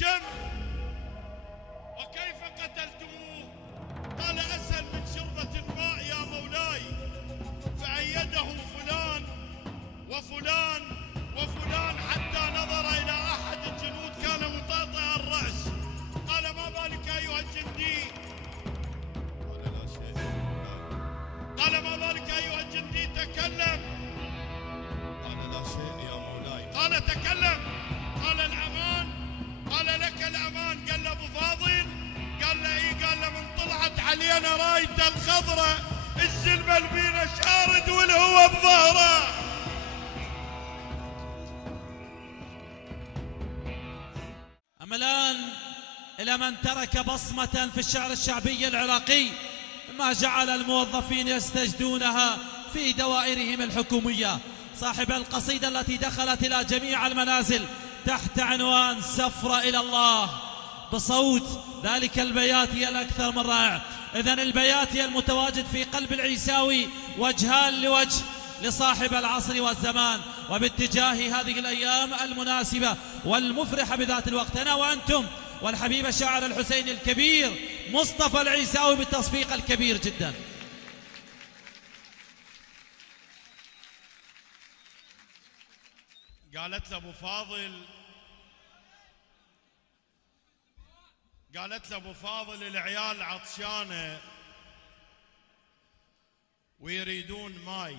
شم وكيف قتلتموه؟ قال أسهل من شربة الماء يا مولاي. فأيده فلان وفلان وفلان حتى نظر إلى أحد الجنود كان مطاطئ الرأس. قال ما بالك أيها الجندي؟ قال لا شيء. قال ما بالك أيها الجندي؟ تكلم. قال لا شيء يا مولاي. قال تكلم. قال الأمان. قال لك الأمان. قال له أبو فاضل. قال له إيه؟ قال له من طلعت علينا رايته الخضراء الزلمة البينا شارد والهوى بظهره. أما الآن إلى من ترك بصمة في الشعر الشعبي العراقي، ما جعل الموظفين يستجدونها في دوائرهم الحكومية، صاحب القصيدة التي دخلت إلى جميع المنازل تحت عنوان سفرة إلى الله، بصوت ذلك البياتي الأكثر من رائع. إذن البياتي المتواجد في قلب العيساوي وجهان لوجه لصاحب العصر والزمان، وباتجاه هذه الأيام المناسبة والمفرحة بذات الوقت، أنا وأنتم والحبيب الشاعر الحسيني الكبير مصطفى العيساوي بالتصفيق الكبير جدا. قالت له أبو فاضل، قالت له أبو فاضل العيال عطشانة ويريدون ماي.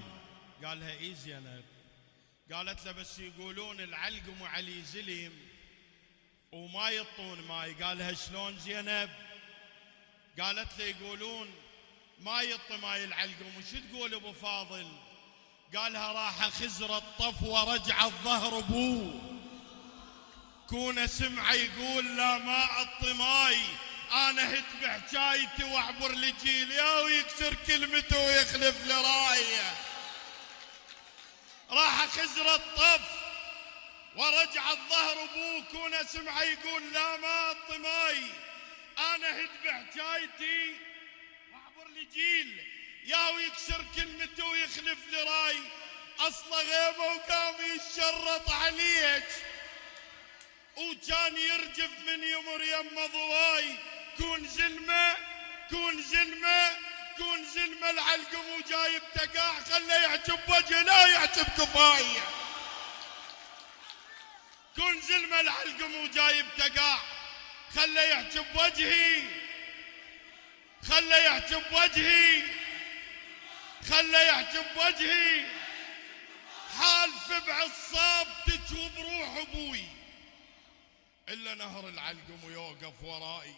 قالها إيه زينب؟ قالت له بس يقولون العلقم وعلي زلم وما يطون ماي. قالها شلون زينب؟ قالت له يقولون ما يط ماي العلقم. وش تقول أبو فاضل؟ قالها راح خزر الطف ورجع الظهر ابوه، كون سمعه يقول لا ما الطماي، انا هت بحكايتي واعبر لجيل يا ويكسر كلمته ويخلف لرايه. راح خزر الطف ورجع الظهر ابوه، كون سمعه يقول لا ما الطماي، انا هت بحكايتي واعبر لجيل يا ويكسر كلمته ويخلف لراي. اصله غيبه وقام يتشرط عليك وكان يرجف من يمر يمه ضواي. كون زلمه كون زلمه كون زلمه العلقم وجايب تقاع، خله يعجب وجهه لا يعجب كفايه. كون زلمه العلقم وجايب تقاع، خله يعجب وجهي، خله يعجب وجهي، خله يعجب وجهي. حالف بعصابتك وبروح ابوي، الا نهر العلقم ويوقف ورائي.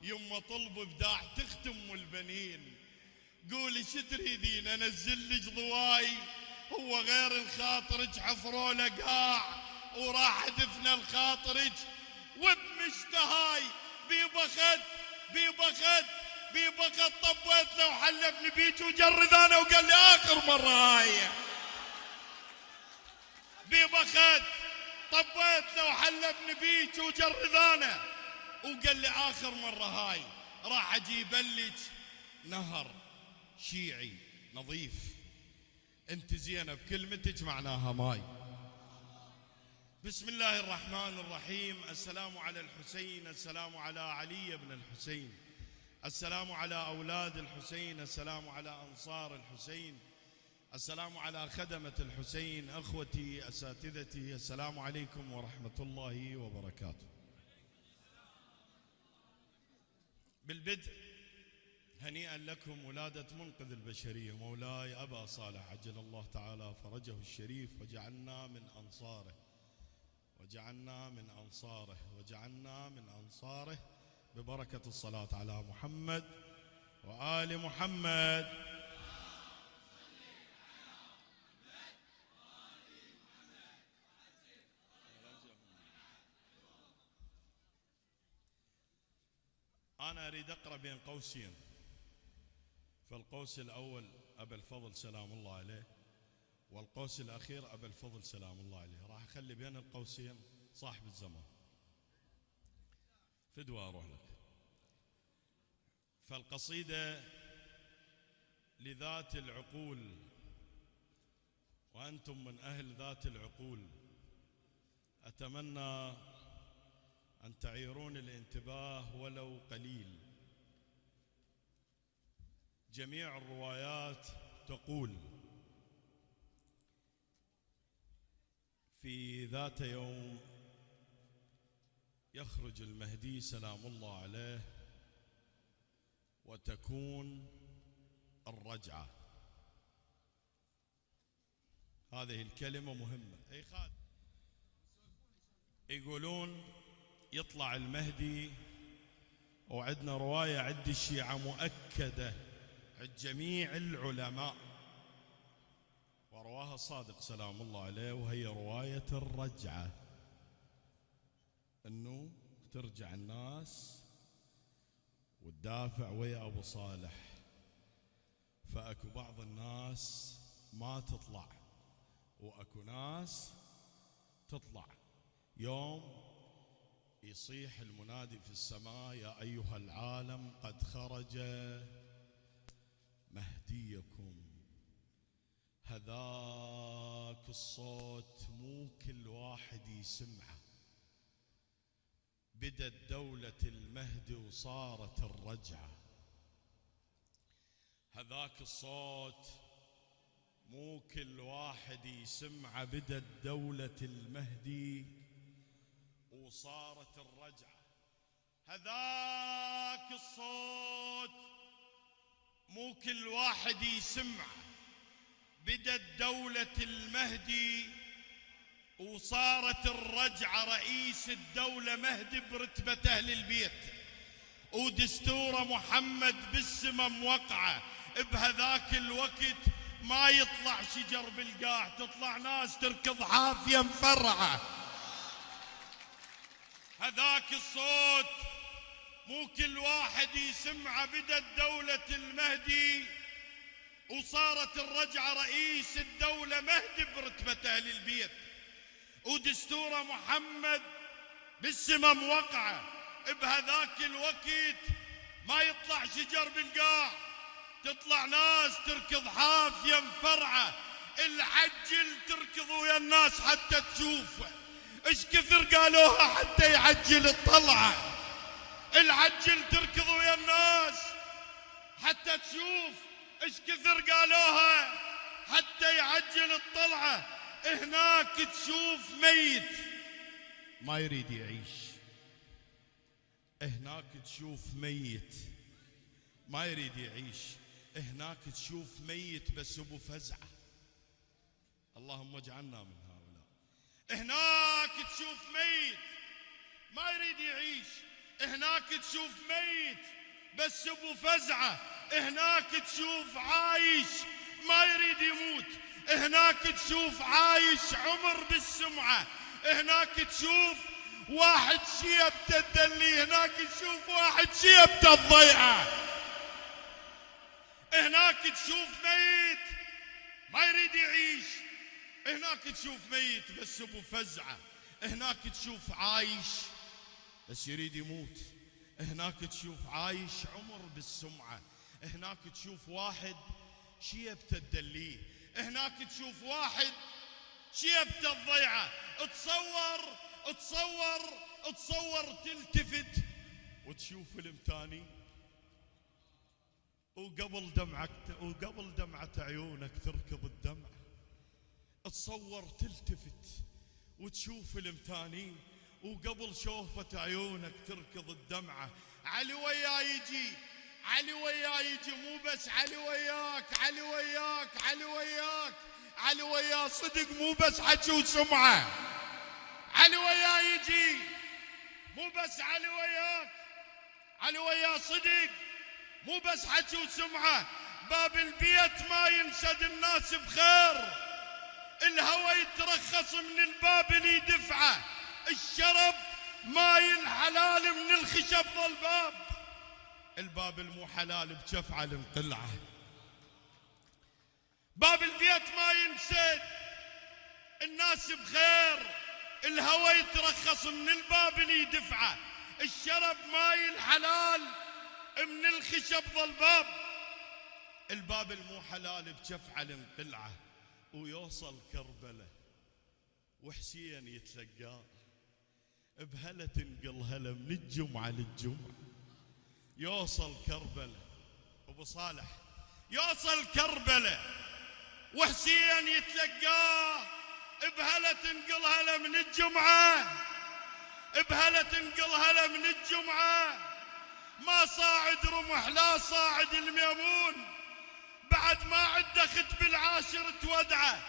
يما طلب بداع تختم والبنين، قولي شو تريدين انزل لك ضواي؟ هو غير الخاطرج حفروا له قاع وراح دفن الخاطرج وبمشتهاي. بيبخت بيبخت بيبخت طبيت له وحلفني بيك وجرد انا وقال لي اخر مره هاي. بيبخت طبيت له وحلفني بيك وجرد انا وقال لي اخر مره هاي. راح اجيب لك نهر شيعي نظيف، انت زينب كلمتك معناها ماي. بسم الله الرحمن الرحيم. السلام على الحسين، السلام على علي بن الحسين، السلام على أولاد الحسين، السلام على أنصار الحسين، السلام على خدمة الحسين، أخوتي أساتذتي، السلام عليكم ورحمة الله وبركاته. بالبدء هنيئا لكم ولادة منقذ البشرية مولاي أبا صالح عجل الله تعالى فرجه الشريف، وجعلنا من أنصاره وجعلنا من أنصاره وجعلنا من أنصاره ببركة الصلاة على محمد وآل محمد. أنا أريد أقرأ بين قوسين. فالقوس الأول أبا الفضل سلام الله عليه، والقوس الأخير أبا الفضل سلام الله عليه. راح أخلي بين القوسين صاحب الزمان. فدوى أروح لك. فالقصيدة لذات العقول، وأنتم من أهل ذات العقول، أتمنى تعيرون الانتباه ولو قليل. جميع الروايات تقول في ذات يوم يخرج المهدي سلام الله عليه وتكون الرجعة. هذه الكلمة مهمة. أي خالد يقولون يطلع المهدي، وعندنا رواية عند الشيعة مؤكدة عند جميع العلماء ورواها الصادق سلام الله عليه، وهي رواية الرجعة، انه ترجع الناس وتدافع ويا ابو صالح. فاكو بعض الناس ما تطلع واكو ناس تطلع. يوم يصيح المنادي في السماء: يا ايها العالم قد خرج مهديكم. هذاك الصوت مو كل واحد يسمعه. بدت دولة المهدي وصارت الرجعة. هذاك الصوت مو كل واحد يسمعه. بدت دولة المهدي وصارت الرجعة. هذاك الصوت مو كل واحد يسمعه. بدت دولة المهدي وصارت الرجعة. رئيس الدولة مهدي برتبة أهل البيت، ودستور محمد بالسما موقعة. بهذاك الوقت ما يطلع شجر بالقاع، تطلع ناس تركض حافية مفرعة. هذاك الصوت مو كل واحد يسمعه. بدت دولة المهدي وصارت الرجعة. رئيس الدولة مهدي برتبة أهل البيت، ودستور محمد بالسما موقعة. بهذاك الوقت ما يطلع شجر بالقاع، تطلع ناس تركض حافية مفرعة. العجل تركض ويا الناس حتى تشوف. ايش كثر قالوها حتى يعجل الطلعة. العجل تركض ويا الناس حتى تشوف. ايش كثر قالوها حتى يعجل الطلعة. هناك تشوف ميت ما يريد يعيش. هناك تشوف ميت ما يريد يعيش. هناك تشوف ميت بس ابو فزعة. اللهم اجعلنا من هؤلاء. هناك تشوف ميت ما يريد يعيش. هناك تشوف ميت بس ابو فزعة. هناك تشوف عايش ما يريد يموت. هناك تشوف عايش عمر بالسمعة. هناك تشوف واحد شيبته الدلي. هناك تشوف واحد شيبته الضيعة. هناك تشوف ميت ما يريد يعيش. هناك تشوف ميت بس ابو فزعة. هناك تشوف عايش بس يريد يموت. هناك تشوف عايش عمر بالسمعة. هناك تشوف واحد شيبته الدليه. هناك تشوف واحد شيبته الضيعة. تصور تلتفت وتشوف المتاني، وقبل دمعة عيونك تركض الدمعة. تصور تلتفت وتشوف المتاني، وقبل شوفة عيونك تركض الدمعة. علي وياه يجي، علي وياه يجي، مو بس علي وياك، علي وياك، علي وياك، علي وياه صدق، مو بس حكي وسمعة. علي وياه يجي، مو بس علي وياك، علي وياه صدق، مو بس حكي وسمعة. باب البيت ما ينسد الناس بخير. الهوى يترخص من الباب اللي يدفعه. الشرب ماي الحلال من الخشب ظل باب. الباب المو حلال بجفعه الانقلعه. باب البيت ما ينسد الناس بخير. الهوى يترخص من الباب اللي يدفعه. الشرب ماي الحلال من الخشب ظل باب. الباب المو حلال بجفعه الانقلعه. ويوصل كربله وحسين يتلقاه. بهلا تنقل هلا من الجمعة للجمعة، يوصل كربلة أبو صالح، يوصل كربلة وحسين يتلقاه بهلا تنقل هلا من الجمعة، بهلا تنقل هلا من الجمعة. ما صاعد رمح لا صاعد الميمون، بعد ما عد ختب العاشر تودعه،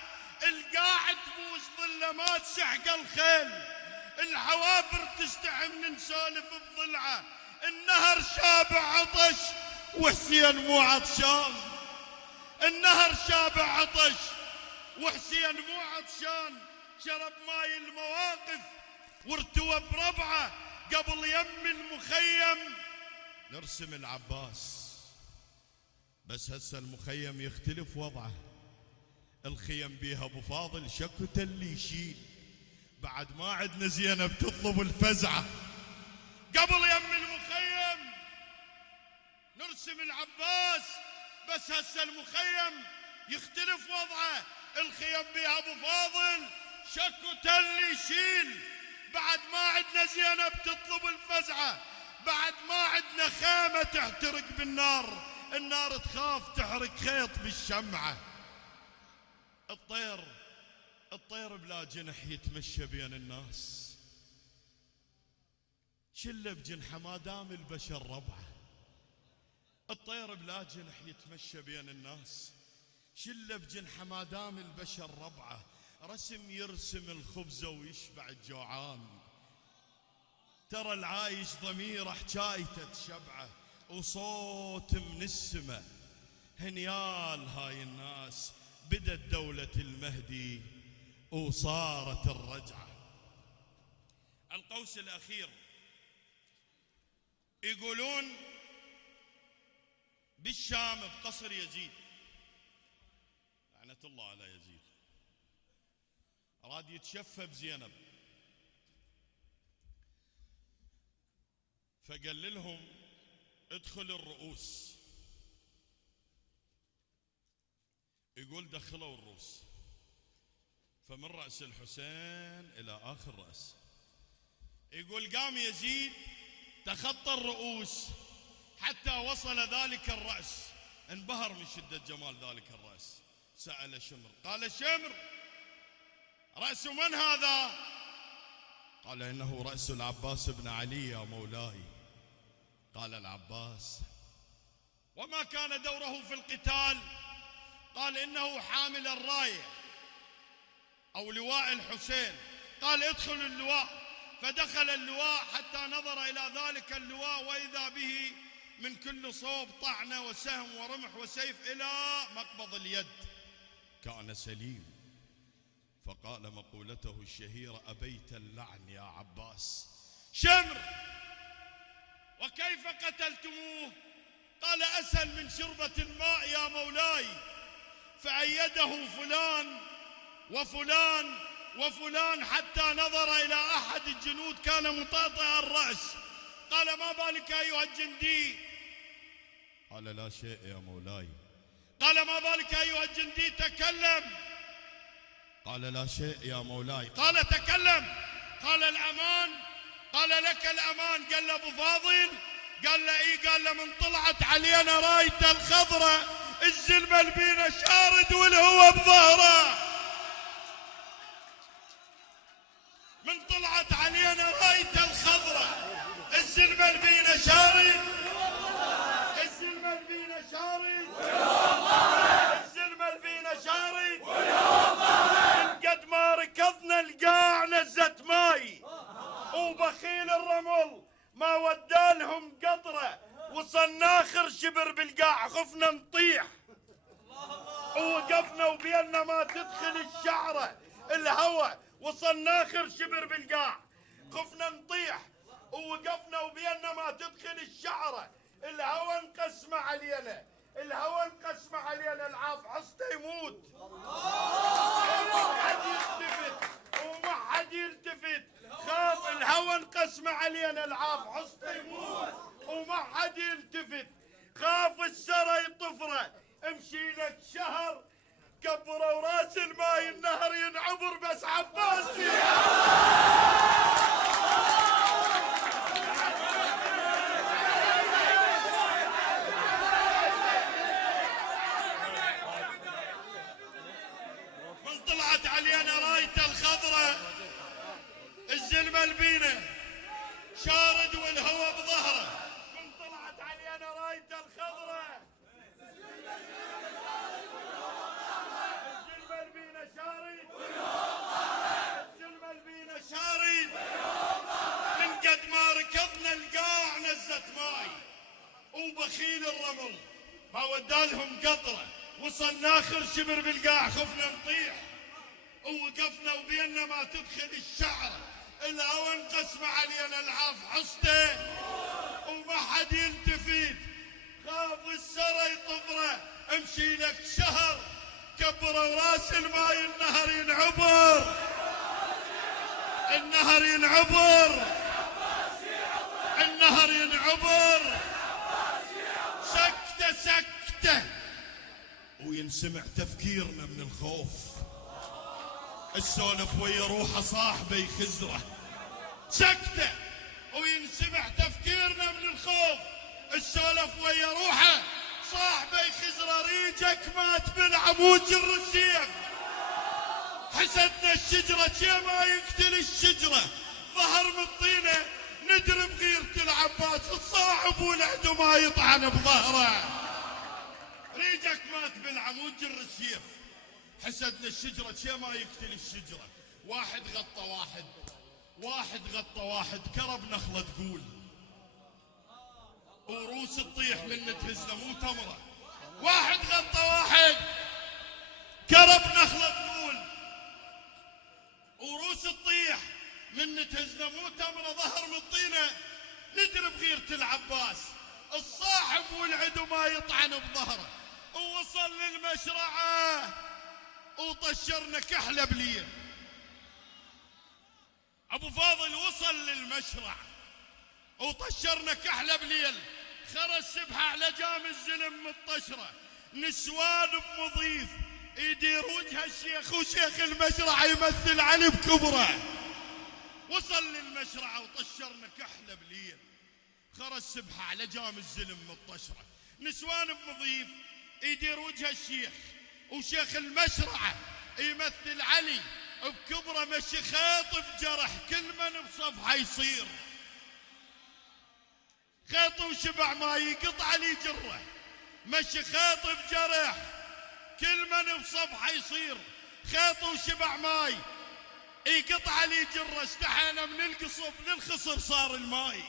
القاعد بوش ظله ما تسحق الخيل، الحوافر تستحي من نسولف بضلعه، النهر شابع عطش وحسين مو عطشان، النهر شابع عطش وحسين مو عطشان، شرب ماي المواقف وارتوى بربعه، قبل يم المخيم نرسم العباس. بس هسه المخيم يختلف وضعه، الخيم بيها ابو فاضل شكوته اللي يشيل، بعد ما عدنا زينب تطلب الفزعه، قبل يم المخيم نرسم العباس. بس هسه المخيم يختلف وضعه، الخيم بيها ابو فاضل شكوته اللي يشيل، بعد ما عدنا زينب تطلب الفزعه، بعد ما عدنا خيمه تحترق بالنار، النار تخاف تحرق خيط بالشمعه. الطير بلا جنح يتمشى بين الناس، شله بجنحه ما دام البشر ربعه. الطير بلا جنح يتمشى بين الناس، شله بجنحه ما دام البشر ربعه. رسم يرسم الخبزه ويشبع الجوعان، ترى العايش ضميره حجايته تشبعه، وصوت من السما هنيال هاي الناس، بدت دولة المهدي وصارت الرجعة. القوس الأخير يقولون بالشام بقصر يزيد، لعنة الله على يزيد، أراد يتشفى بزينب، فقال لهم ادخل الرؤوس، يقول دخلوا الرؤوس، فمن رأس الحسين إلى آخر رأس، يقول قام يزيد تخطى الرؤوس حتى وصل ذلك الرأس، انبهر من شدة جمال ذلك الرأس، سأل شمر، قال شمر رأس من هذا؟ قال إنه رأس العباس بن علي يا مولاي. قال العباس وما كان دوره في القتال؟ قال إنه حامل الراية أو لواء الحسين. قال ادخل اللواء، فدخل اللواء حتى نظر إلى ذلك اللواء وإذا به من كل صوب طعنة وسهم ورمح وسيف إلى مقبض اليد، كان سليم. فقال مقولته الشهيرة أبيت اللعن يا عباس. شمر وكيف قتلتموه؟ قال أسهل من شربة الماء يا مولاي، فأيده فلان وفلان وفلان حتى نظر إلى أحد الجنود كان مطاطئ الرأس. قال ما بالك أيها الجندي؟ قال لا شيء يا مولاي. قال ما بالك أيها الجندي؟ تكلم. قال لا شيء يا مولاي. قال تكلم. قال الأمان. قال لك الأمان. قال له أبو فاضل. قال له إيه؟ قال له من طلعت علينا رايته الخضراء الزلمة البينا شارد والهوى بظهره، من طلعت علينا رايته الخضراء الزلمة البينا شارد، الزلمة البينا شارد، الزلمة البينا شارد، قد ما ركضنا القاع نزت ماي، وبخيل الرمل ما ودالهم قطرة، وصلنا آخر شبر بالقاع خفنا نطيح، ووقفنا وبينا ما تدخل الشعرة الهوى، وصلنا آخر شبر بالقاع خفنا نطيح، ووقفنا وبينا ما تدخل الشعرة الهوى انقسم علينا، الهوى انقسم علينا، العاف حصته يموت وما حد يلتفت وما حد يلتفت، خاف الهوى انقسم علينا، العاف حصته يموت وما حد يلتفت، خاف السرى يطفره، امشي لك شهر كبره وراس الماي النهر ينعبر بس عباس ما ركضنا القاع نزت ماي، وبخيل الرمل ما ودالهم قطرة، وصلنا آخر شبر بالقاع خفنا نطيح، ووقفنا وبيننا ما تدخل الشعرة، الهوى انقسم علينا العاف حصته وما حد يلتفت، خاف السرى يطفره، امشي لك شهر كبره وراس الماي النهر ينعبر، النهر ينعبر، النهر ينعبر، سكتة سكتة وينسمع تفكيرنا من الخوف، السولف ويا روحه صاحبه يخزره، سكتة وينسمع تفكيرنا من الخوف، السولف ويا روحه صاحبه يخزره، ريجك مات بالعمود جر السيف، حسدنا الشجرة شي ما يقتل الشجرة، ظهر من الطينة ندري بغيرة العباس، الصاحب والعدو ما يطعن بظهره، ريجك مات بالعمود جر السيف، حسدنا الشجرة شي ما يقتل الشجرة، واحد غطى واحد، واحد غطى واحد، كرب نخلة تقول وروس تطيح من تهزنا مو تمرة، واحد غطى واحد كرب نخلة تقول وروس تطيح من تهزنا مو تمرة، ظهر من الطينة ندري بغيرة العباس، الصاحب والعدو ما يطعن بظهره، ووصل للمشرعة وطشرنا كحلة بليل، ابو فاضل وصل للمشرع وطشرنا كحلة بليل، خرج سبحة على جام الزلم من الطشرة، نسوان بمضيف يدير وجه الشيخ، وشيخ المشرع يمثل علي بكبره، وصل للمشرعة وطشرنا كحلة بليل، خرج سبحة على جام الزلم من الطشرة، نسوان بمضيف يدير وجه الشيخ، وشيخ المشرعة يمثل علي بكبره، مشي خيط بجرح كل من بصفحه يصير، خيط وشبع ما يقطع لي جره، مشي خيط بجرح كل من بصفحه يصير، خيط وشبع ماي يقطع لي جره، استحينا من القصب للخصر صار الماي،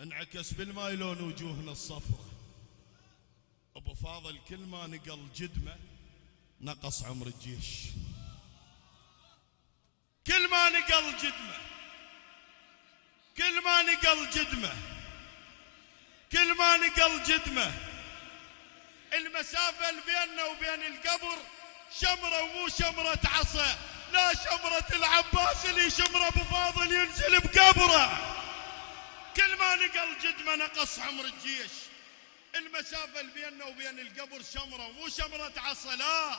انعكس بالماي لون وجوهنا الصفرة، ابو فاضل كل ما نقل جدمه نقص عمر الجيش، كل ما نقل جدمه، كل ما نقل جدمه، كل ما نقل جدمه، المسافة اللي بيننا وبين القبر شمرة ومو شمرة عصا، لا شمرة العباس اللي شمرة ابو فاضل ينزل بقبره، كل ما نقل جدمه نقص عمر الجيش، المسافة اللي بيننا وبين القبر شمرة ومو شمرة عصا، لا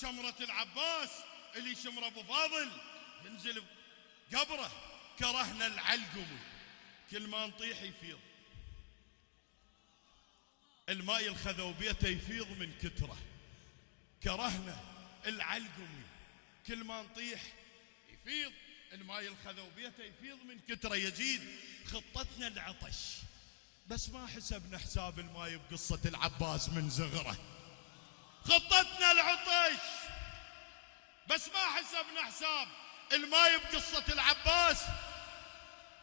شمرة العباس اللي شمر ابو فاضل ينزل قبره، كرهنا العلقمي كل ما نطيح يفيض، الماي الخذوبيته يفيض من كتره، كرهنا العلقمي كل ما نطيح يفيض، الماي الخذوبيته يفيض من كتره، يزيد خطتنا العطش، بس ما حسبنا حساب الماي بقصة العباس من زغره، خطتنا العطش بس ما حسبنا حساب الماي بقصة العباس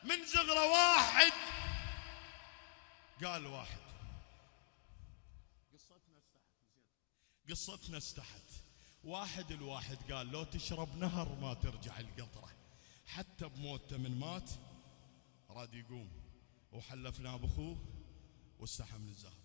من زغرة، واحد قال واحد قصتنا استحت، واحد الواحد قال لو تشرب نهر ما ترجع القطرة، حتى بموته من مات راد يقوم، وحلفنا بأخوه واستحى من الزهر.